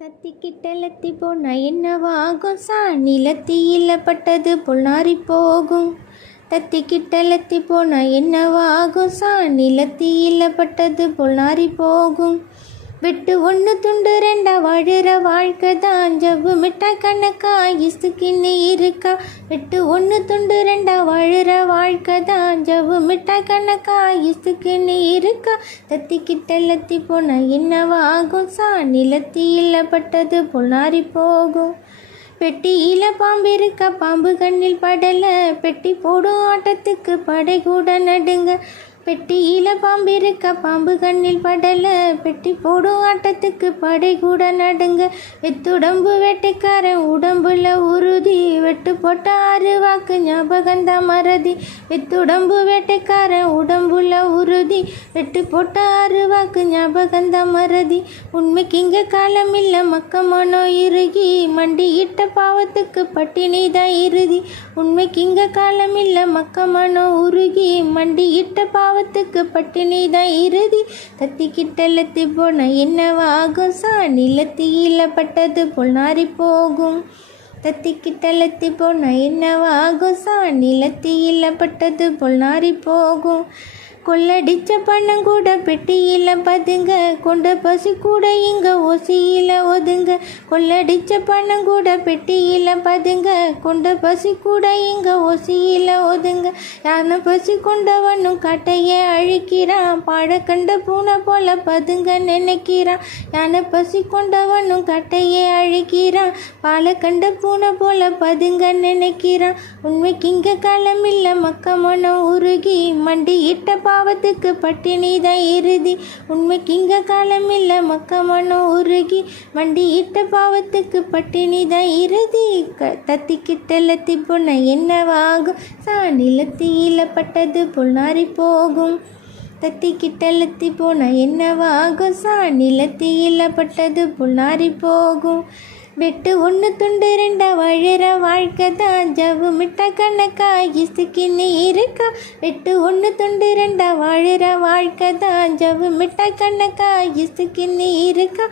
தத்திக்கிட்டலத்தி போனா என்னவாகும், சாணிலத்தியில பட்டது பொல்நாறி போகும். தத்திக்கிட்டலத்தி போனா என்னவாகும், சாணிலத்தியில பட்டது பொல்நாறி போகும். வெட்டு ஒன்று துண்டு ரெண்டா வாழுற வாழ்க்கை தான், ஜவ்வு மிட்டாய் கணக்கா இசுக்கின்னு இருக்கா. வெட்டு ஒன்று துண்டு ரெண்டா வாழுற வாழ்க்கை தான், ஜவ்வு மிட்டாய் கணக்கா இசுக்கின்னு இருக்கா. தத்திக்கிட்டலத்தி போனா என்னவாகும், சாணிலத்தியில பட்டது பொல்நாறி போகும். பெட்டியில பாம்பு இருக்க, பாம்பு கண்ணில் படலை, பெட்டி போடும் ஆட்டத்துக்கு படை கூட நடுங்க. பெட்டியில பாம்பு இருக்க, பாம்பு கண்ணில் படலை, பெட்டி போடும் ஆட்டத்துக்கு படை கூட நடுங்க. வெத்துடம்பு வேட்டைக்காரன் உடம்புல உறுதி, வெட்டு போட்ட 6 வாக்கு ஞாபகந்தா மறதி. வெத்துடம்பு வேட்டைக்காரன் உடம்புல உறுதி, வெட்டு போட்ட 6 வாக்கு ஞாபகந்தா மறதி. உண்மைக்கு இங்க காலம் இல்ல, மக்கமானோ இறுகி, மண்டியிட்ட பாவத்துக்கு பட்டினிதான் இறுதி. உண்மைக்கு இங்க காலம் இல்ல, மக்கமானோ உருகி, மண்டியிட்ட பாவத்துக்கு பட்டினிதான் இறுதி. தத்திக்கிட்டலத்தி போனா என்னவாகும், சாணிலத்தியில பட்டது பொல்நாறி போகும். தத்திக்கிட்டலத்தி போனா என்னவாகும், சாணிலத்தியில பட்டது பொல்நாறி போகும். கொள்ளடிச்ச பணம் கூட பெட்டியில பதுங்க, கொண்ட பசி கூட இங்க ஓசியில ஒதுங்க. கொள்ளடிச்ச பணம் கூட பெட்டியில பதுங்க, கொண்ட பசி கூட இங்க ஓசியில ஒதுங்க. யானை பசி கொண்டவனும் காட்டையே அழிக்கிறான், பாட கண்ட பூனை போல பதுங்க நினைக்கிறான். யானை பசி கொண்டவனும் காட்டையே அழிக்கிறான், பாலை கண்ட பூனை போல பதுங்க நினைக்கிறான். உண்மைக்கு இங்க காலம் இல்ல, மக்கமனம் உருகி, மண்டியிட்ட பாவத்துக்கு பட்டினிதான் இறுதி. உண்மைக்கு இங்க காலம் இல்ல, மக்கமனம் உருகி, மண்டியிட்ட பாவத்துக்கு பட்டினிதான் இறுதி. தத்திக்கிட்டலத்தி போனா என்னவாகும், சாணிலத்தியில பட்டது பொல்நாறி போகும். தத்திக்கிட்டலத்தி போனா என்னவாகும், சாணிலத்தியில பட்டது பொல்நாறி போகும். வெட்டு ஒன்று துண்டு ரெண்டா வாழுற வாழ்க்கை தான், ஜவ்வு மிட்டாய் கணக்கா இசுக்கின்னு இருக்கா. வெட்டு ஒன்று துண்டு ரெண்டா வாழுற வாழ்க்கை தான், ஜவ்வு மிட்டாய் கணக்கா இசுக்கின்னு இருக்கா.